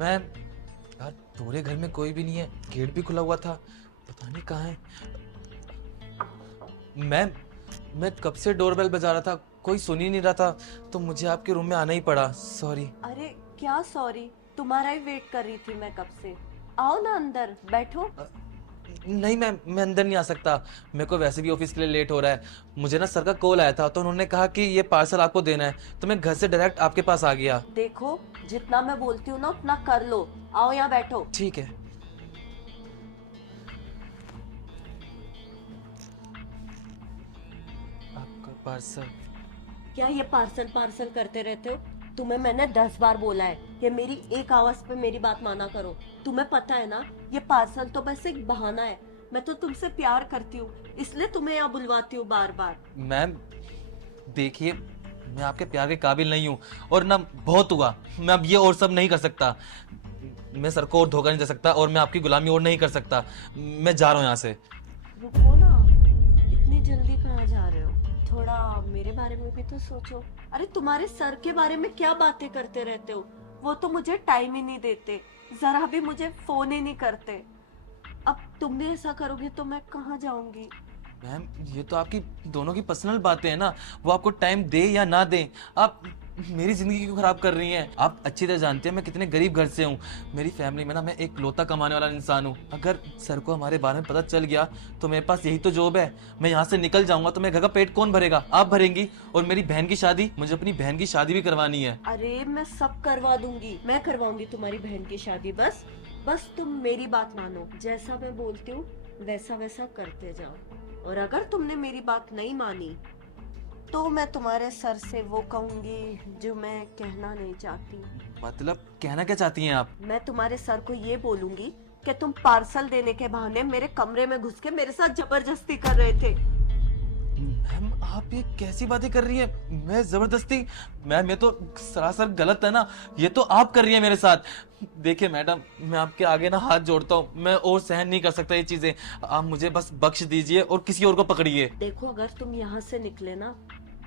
मैं यार पूरे घर में कोई भी नहीं है, गेट भी खुला हुआ था, पता नहीं कहाँ है। मैं कब से डोरबेल बजा रहा था, कोई सुन ही नहीं रहा था, तो मुझे आपके रूम में आना ही पड़ा। सॉरी। अरे क्या सॉरी, तुम्हारा ही वेट कर रही थी मैं कब से। आओ ना अंदर बैठो। नहीं मैं अंदर नहीं आ सकता, मेरे को वैसे भी ऑफिस के लिए लेट हो रहा है। मुझे ना सर का कॉल आया था, तो उन्होंने कहा कि ये पार्सल आपको देना है, तो मैं घर से डायरेक्ट आपके पास आ गया। देखो, जितना मैं बोलती हूँ ना उतना कर लो। आओ यहाँ बैठो। ठीक है। आपका पार्सल। क्या ये पार्सल पार्सल करते रहते हो? तुम्हें मैंने 10 बार बोला है कि मेरी एक आवाज पे मेरी बात माना करो। तुम्हें पता है ना, ये पार्सल तो बस एक बहाना है। मैं तो तुमसे प्यार करती हूँ, इसलिए तुम्हें यहाँ बुलवाती हूँ बार बार। मैम देखिए, मैं आपके प्यार के काबिल नहीं हूँ, और ना बहुत हुआ, मैं अब ये और सब नहीं कर सकता। मैं सर को और धोखा नहीं दे सकता, और मैं आपकी गुलामी और नहीं कर सकता। मैं जा रहा हूँ यहाँ से। रुको ना, इतनी जल्दी कहाँ जा रहे हो? थोड़ा मेरे बारे में भी तो सोचो। अरे तुम्हारे सर के बारे में क्या बातें करते रहते हो? वो तो मुझे टाइम ही नहीं देते, जरा भी मुझे फोन ही नहीं करते। अब तुम भी ऐसा करोगे तो मैं कहाँ जाऊंगी? मैम ये तो आपकी दोनों की पर्सनल बातें हैं ना, वो आपको टाइम दे या ना दे, आप मेरी जिंदगी क्यों खराब कर रही हैं? आप अच्छी तरह जानते हैं मैं कितने गरीब घर से हूँ। मेरी फैमिली में ना मैं एक लौता कमाने वाला इंसान हूँ। अगर सर को हमारे बारे में पता चल गया तो मेरे पास यही तो जॉब है। मैं यहाँ से निकल जाऊंगा तो मेरे घर का पेट कौन भरेगा? आप भरेंगी। और मेरी बहन की शादी, मुझे अपनी बहन की शादी भी करवानी है। अरे मैं सब करवा दूंगी, मैं करवाऊंगी तुम्हारी बहन की शादी। बस बस तुम मेरी बात मानो, जैसा मैं बोलती हूँ वैसा वैसा करते जाओ। और अगर तुमने मेरी बात नहीं मानी तो मैं तुम्हारे सर से वो कहूंगी जो मैं कहना नहीं चाहती। मतलब कहना क्या चाहती हैं आप? मैं तुम्हारे सर को ये बोलूंगी कि तुम पार्सल देने के बहाने मेरे कमरे में घुस के मेरे साथ जबरदस्ती कर रहे थे। मैम आप ये कैसी बातें कर रही हैं? मैं जबरदस्ती? मैम ये तो सरासर गलत है ना, ये तो आप कर रही हैं मेरे साथ। देखिए मैडम, मैं आपके आगे ना हाथ जोड़ता हूँ, मैं और सहन नहीं कर सकता ये चीजें। आप मुझे बस बख्श दीजिए और किसी और को पकड़िए। देखो, अगर तुम यहाँ से निकले ना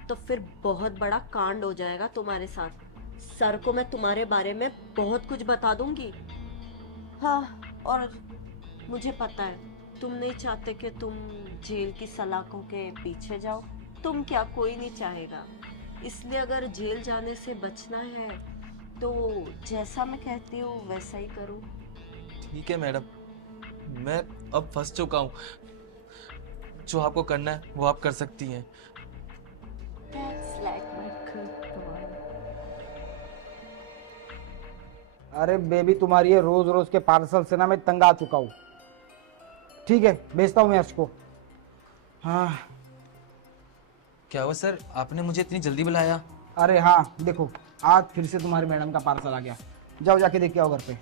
तो फिर बहुत बड़ा कांड हो जाएगा तुम्हारे साथ। सर को मैं तुम्हारे बारे में बहुत कुछ बता दूंगी। हाँ, और मुझे पता है तुम नहीं चाहते कि तुम जेल की सलाखों के पीछे जाओ। तुम क्या, कोई नहीं चाहेगा। इसलिए अगर जेल जाने से बचना है तो जैसा मैं कहती हूँ वैसा ही करो। ठीक है मैडम, मैं अब फंस चुका हूँ। जो आपको करना है वो आप कर सकती हैं। That's like my good boy. अरे बेबी, तुम्हारी ये रोज रोज के पार्सल से ना मैं तंग आ चुका हूँ। ठीक है, भेजता हूँ मैं इसको। हाँ। क्या हुआ सर, आपने मुझे इतनी जल्दी बुलाया? अरे हाँ, देखो आज फिर से तुम्हारी मैडम का पार्सल आ गया। जाओ जाके देख के आओ घर पे।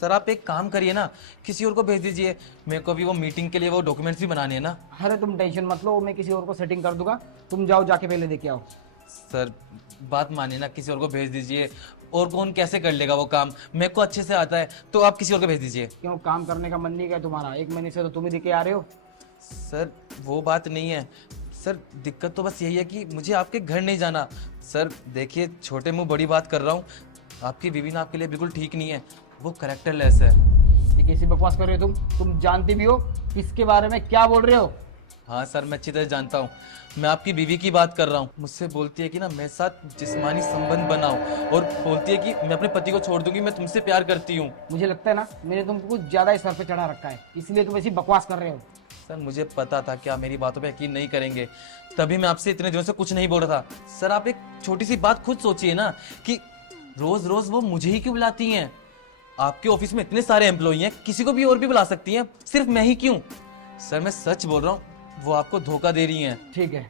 सर आप एक काम करिए ना, किसी और को भेज दीजिए, मेरे को भी वो मीटिंग के लिए वो डॉक्यूमेंट्स भी बनाने हैं ना। अरे तुम टेंशन मत लो, मैं किसी और को सेटिंग कर दूंगा। तुम जाओ जाके पहले देख के आओ। सर बात मानिए ना, किसी और को भेज दीजिए। और कौन कैसे कर लेगा वो काम? मेरे को अच्छे से आता है, तो आप किसी और को भेज दीजिए। क्यों, काम करने का मन नहीं क्या तुम्हारा? 1 महीने से तो तुम ही देख के आ रहे हो। सर वो बात नहीं है सर, दिक्कत तो बस यही है कि मुझे आपके घर नहीं जाना। सर देखिए, छोटे मुंह बड़ी बात कर रहा हूँ, आपकी बीवी ना आपके लिए बिल्कुल ठीक नहीं है, वो करेक्टरलेस है। ये कैसी बकवास कर रहे हो तुम जानती भी हो किसके बारे में क्या बोल रहे हो? हाँ सर, मैं अच्छी तरह जानता हूँ, मैं आपकी बीवी की बात कर रहा हूँ। मुझसे बोलती है कि ना मेरे साथ जिस्मानी संबंध बनाओ, और बोलती है कि मैं अपने पति को छोड़ दूंगी, मैं तुमसे प्यार करती हूँ। मुझे लगता है ना मैंने तुमको कुछ ज्यादा ही सर पे चढ़ा रखा है, इसलिए तुम ऐसी बकवास कर रहे हो। सर मुझे पता था कि आप मेरी बातों पे यकीन नहीं करेंगे, तभी मैं आपसे इतने दिनों से कुछ नहीं बोल रहा था। सर आप एक छोटी सी बात खुद सोचिए ना, कि रोज रोज वो मुझे ही क्यों बुलाती हैं? आपके ऑफिस में इतने सारे एम्प्लॉई हैं, किसी को भी और भी बुला सकती हैं, सिर्फ मैं ही क्यों? सर मैं सच बोल रहा हूँ, वो आपको धोखा दे रही हैं। ठीक है,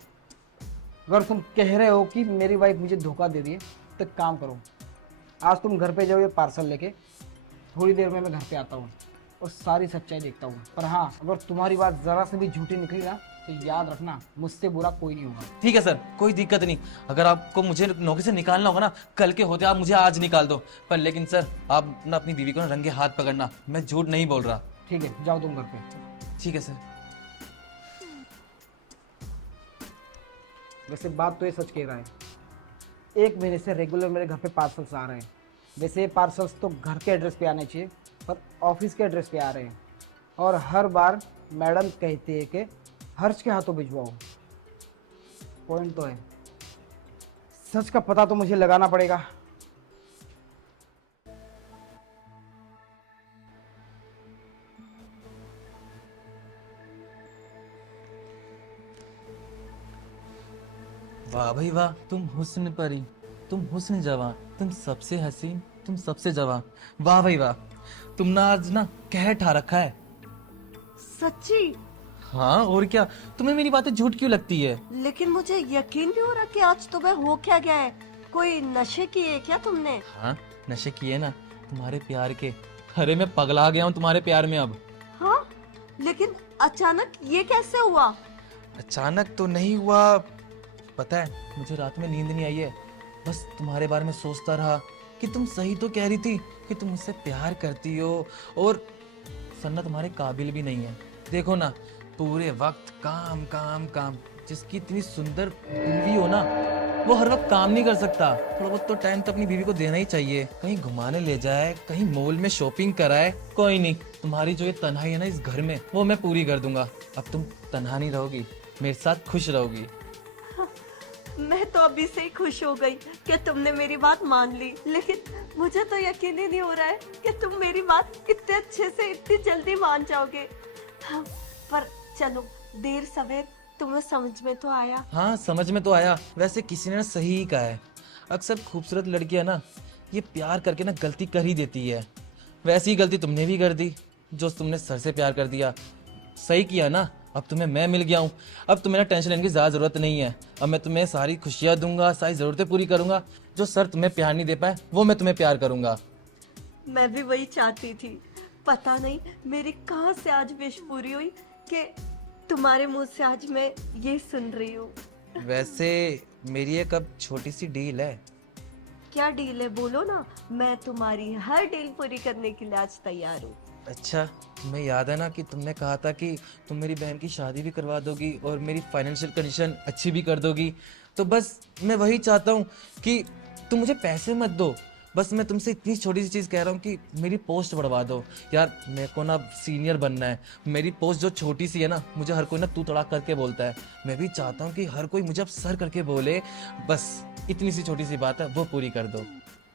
अगर तुम कह रहे हो कि मेरी वाइफ मुझे धोखा दे रही है तो एक काम करो, आज तुम घर पे जाओ ये पार्सल लेके। थोड़ी देर में मैं घर पे आता हूँ और सारी सच्चाई देखता हूँ। पर हाँ, अगर तुम्हारी बात जरा से भी झूठी निकली ना तो याद रखना, मुझसे बुरा कोई नहीं होगा। ठीक है सर, कोई दिक्कत नहीं। अगर आपको मुझे नौकरी से निकालना होगा ना, कल के होते आप मुझे आज निकाल दो, पर लेकिन सर आप ना अपनी बीवी को ना रंगे हाथ पकड़ना, मैं झूठ नहीं बोल रहा। ठीक है, जाओ तुम घर पे। ठीक है सर। वैसे बात तो ये सच कह रहा है, 1 महीने से रेगुलर मेरे घर पे पार्सल्स आ रहे हैं। वैसे ये पार्सल्स तो घर के एड्रेस पे आने चाहिए, पर ऑफिस के एड्रेस पे आ रहे हैं। और हर बार मैडम कहती है कि हर्ष के हाथों भिजवाओ। पॉइंट तो है, सच का पता तो मुझे लगाना पड़ेगा। वाह भाई वाह, तुम हुस्न परी, तुम हुस्न जवां, तुम सबसे हसीन, तुम सबसे जवां। वाह भाई वाह, तुम ना आज ना कहर ठा रखा है। सच्ची? हाँ और क्या, तुम्हें मेरी बातें झूठ क्यों लगती है? लेकिन मुझे यकीन नहीं हो रहा कि आज तुम्हें हो क्या गया है। कोई नशे किए क्या तुमने? हाँ नशे किए ना, तुम्हारे प्यार के। अरे मैं पगला गया हूँ तुम्हारे प्यार में अब। हाँ, लेकिन अचानक ये कैसे हुआ? अचानक तो नहीं हुआ, पता है मुझे रात में नींद नहीं आई है। बस तुम्हारे बारे में सोचता रहा कि तुम सही तो कह रही थी कि तुम मुझसे प्यार करती हो और सन्ना तुम्हारे काबिल भी नहीं है। देखो ना, पूरे वक्त काम काम काम। जिसकी इतनी सुंदर बीवी हो ना, वो हर वक्त काम नहीं कर सकता। थोड़ा बहुत तो टाइम तो अपनी बीवी को देना ही चाहिए। कहीं घुमाने ले जाए, कहीं मॉल में शॉपिंग कराए। कोई नहीं, तुम्हारी जो ये तन्हाई है ना इस घर में, वो मैं पूरी कर दूंगा। अब तुम तन्हा नहीं रहोगी, मेरे साथ खुश रहोगी। मैं तो अभी से ही खुश हो गई कि तुमने मेरी बात मान ली, लेकिन मुझे तो यकीन ही नहीं हो रहा है कि तुम मेरी बात इतने अच्छे से इतनी जल्दी मान जाओगे। हाँ, पर चलो, देर सवेर तुम्हें समझ में तो आया। हाँ समझ में तो आया। वैसे किसी ने ना सही ही कहा है, अक्सर खूबसूरत लड़कियां ना ये प्यार करके ना गलती कर ही देती है। वैसी ही गलती तुमने भी कर दी, जो तुमने सर से प्यार कर दिया। सही किया ना, अब तुम्हें मैं मिल गया हूँ। अब तुम्हें ना टेंशन लेने की ज़्यादा ज़रूरत नहीं है। अब मैं तुम्हें सारी खुशियाँ दूंगा, सारी ज़रूरतें पूरी करूंगा। जो सर तुम्हें प्यार नहीं दे पाए, वो मैं तुम्हें प्यार करूंगा। मैं भी वही चाहती थी। पता नहीं मेरी कहाँ से आज विश पूरी हुई कि तुम्हारे मुंह से आज मैं ये सुन रही हूँ। वैसे मेरी एक अब छोटी सी डील है। क्या डील है, बोलो ना। मैं तुम्हारी हर डील पूरी करने के लिए आज तैयार हूँ। अच्छा, तुम्हें याद है ना कि तुमने कहा था कि तुम मेरी बहन की शादी भी करवा दोगी और मेरी फाइनेंशियल कंडीशन अच्छी भी कर दोगी। तो बस मैं वही चाहता हूँ कि तुम मुझे पैसे मत दो। बस मैं तुमसे इतनी छोटी सी चीज़ कह रहा हूँ कि मेरी पोस्ट बढ़वा दो। यार मेरे को ना सीनियर बनना है। मेरी पोस्ट जो छोटी सी है ना, मुझे हर कोई ना तू तड़ाक करके बोलता है। मैं भी चाहता हूँ कि हर कोई मुझे अब सर करके बोले। बस इतनी सी छोटी सी बात है, वो पूरी कर दो।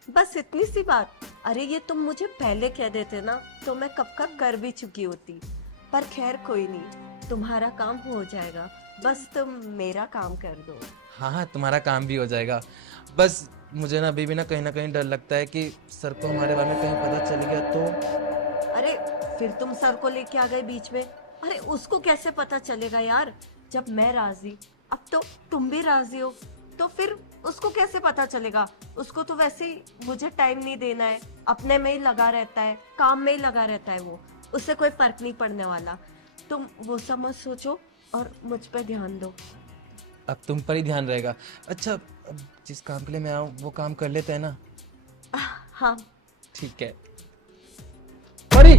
बस इतनी सी बात? अरे ये तुम मुझे पहले कह देते ना तो मैं कब का कर भी चुकी होती। पर खैर कोई नहीं, तुम्हारा काम हो जाएगा। बस तुम मेरा काम कर दो। हाँ हाँ, तुम्हारा काम भी हो जाएगा। बस मुझे ना अभी भी ना कहीं डर लगता है कि सर को हमारे बारे में कहीं पता चल गया तो। अरे फिर तुम सर को लेके आ गए बीच में। अरे उसको कैसे पता चलेगा यार, जब मैं राजी, अब तो तुम भी राजी हो, तो फिर उसको कैसे पता चलेगा? उसको तो वैसे ही मुझे टाइम नहीं देना है, अपने में ही लगा रहता है, काम में ही लगा रहता है वो। उससे कोई फर्क नहीं पड़ने वाला। तुम वो सब मत सोचो और मुझ पर ध्यान दो। अब तुम पर ही ध्यान रहेगा। अच्छा, अब जिस काम के लिए मैं आऊँ वो काम कर लेते हैं ना? हाँ ठीक है। परी,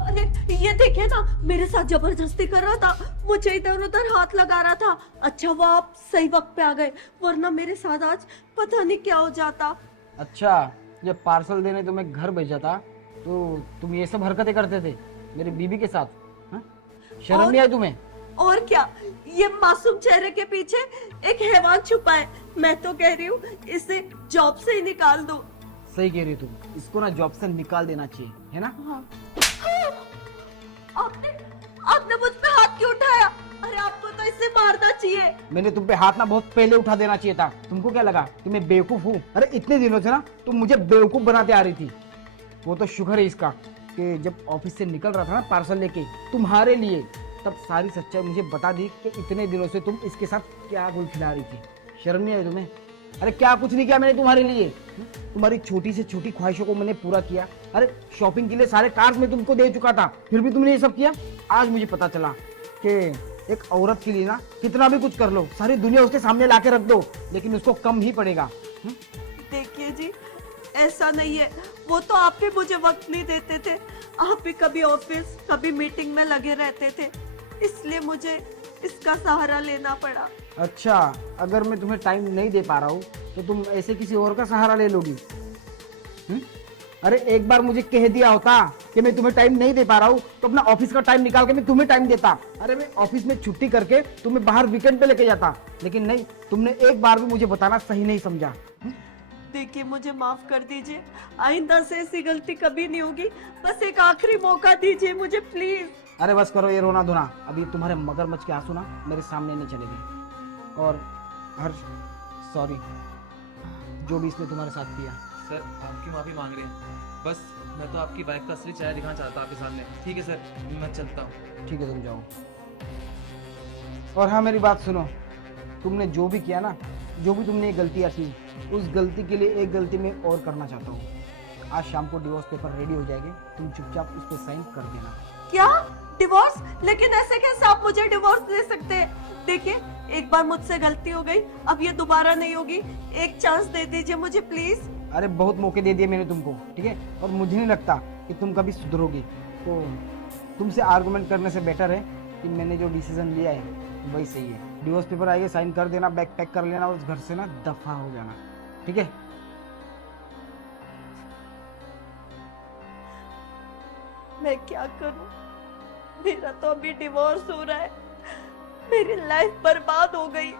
अरे ये देखिए ना, मेरे साथ जबरदस्ती कर रहा था, मुझे इधर उधर हाथ लगा रहा था। अच्छा वो आप सही वक्त पे आ गए, वरना मेरे साथ आज पता नहीं क्या हो जाता। अच्छा जब पार्सल देने तुम्हें घर भेजा था तो तुम ये सब हरकतें करते थे मेरी बीबी के साथ? हाँ? शर्म नहीं आई तुम्हें? और क्या, ये मासूम चेहरे के पीछे एक हैवान छुपा है। मैं तो कह रही हूँ इसे जॉब से ही निकाल दो। सही कह रही हो तुम, इसको ना जॉब से निकाल देना चाहिए, है ना? हाँ। आपने आपने मुझ पे हाथ क्यों उठाया? अरे आपको तो इसे मारना चाहिए। मैंने तुम पे हाथ ना बहुत पहले उठा देना चाहिए था। तुमको क्या लगा कि मैं बेवकूफ हूँ? अरे इतने दिनों से ना तुम मुझे बेवकूफ बनाते आ रही थी। वो तो शुक्र है इसका कि जब ऑफिस से निकल रहा था ना पार्सल लेके तुम्हारे लिए, तब सारी सच्चाई मुझे बता दी कि इतने दिनों से तुम इसके साथ क्या गुल खिला रही थी। शर्म नहीं आई तुम्हें? अरे क्या कुछ नहीं किया मैंने तुम्हारे लिए। तुम्हारी छोटी से छोटी ख्वाहिशों को मैंने पूरा किया। अरे शॉपिंग के लिए सारे कार्ड मैं तुमको दे चुका था, फिर भी तुमने ये सब किया। आज मुझे पता चला कि एक औरत के लिए ना कितना भी कुछ कर लो, सारी दुनिया उसके सामने ला के रख दो, लेकिन उसको कम ही पड़ेगा। देखिए जी, ऐसा नहीं है, वो तो आप भी मुझे वक्त नहीं देते थे। आप भी कभी ऑफिस कभी मीटिंग में लगे रहते थे, इसलिए मुझे इसका सहारा लेना पड़ा। अच्छा, अगर मैं तुम्हें टाइम नहीं दे पा रहा हूँ तो तुम ऐसे किसी और का सहारा ले लोगी? अरे एक बार मुझे कह दिया होता कि मैं तुम्हें टाइम नहीं दे पा रहा हूँ, तो अपना ऑफिस का टाइम निकाल के मैं तुम्हें टाइम देता। अरे मैं ऑफिस में छुट्टी करके तुम्हें बाहर वीकेंड पे लेके जाता, लेकिन नहीं, तुमने एक बार भी मुझे बताना सही नहीं समझा। देखिए मुझे माफ कर दीजिए, आइंदा से ऐसी गलती कभी नहीं होगी। बस एक आखिरी मौका दीजिए मुझे प्लीज। अरे बस करो ये रोना धोना, अभी तुम्हारे मगरमच्छ के आंसू ना मेरे सामने नहीं चलेंगे। और हर्ष, सॉरी जो भी इसने तुम्हारे साथ किया। सर आप क्यों माफ़ी मांग रहे हैं? बस मैं तो आपकी वाइफ का असली चेहरा दिखाना चाहता आपके सामने। ठीक है सर, मैं चलता हूँ। ठीक है तुम जाओ। और हाँ मेरी बात सुनो, तुमने जो भी किया ना, जो भी तुमने ये गलतियाँ की, उस गलती के लिए एक गलती मैं और करना चाहता हूँ। आज शाम को डिवोर्स पेपर रेडी हो जाएगी, तुम चुपचाप उस पर साइन कर देना। क्या डिवोर्स? लेकिन ऐसे कैसे आप मुझे डिवोर्स दे सकते हैं? देखिए एक बार मुझसे गलती हो गई, अब ये दोबारा नहीं होगी। एक चांस दे दीजिए मुझे प्लीज। अरे बहुत मौके दे दिए मैंने तुमको, ठीक है, और मुझे नहीं लगता कि तुम कभी सुधरोगी। तो तुमसे आर्गुमेंट करने से बेटर है कि मैंने जो डिसीजन लिया है वही सही है। डिवोर्स पेपर आएगा, साइन कर देना, बैग पैक कर लेना और उस घर से ना दफा हो जाना, ठीक है? मैं क्या करूं? मेरा तो अभी डिवोर्स हो रहा है, मेरी लाइफ बर्बाद हो गई।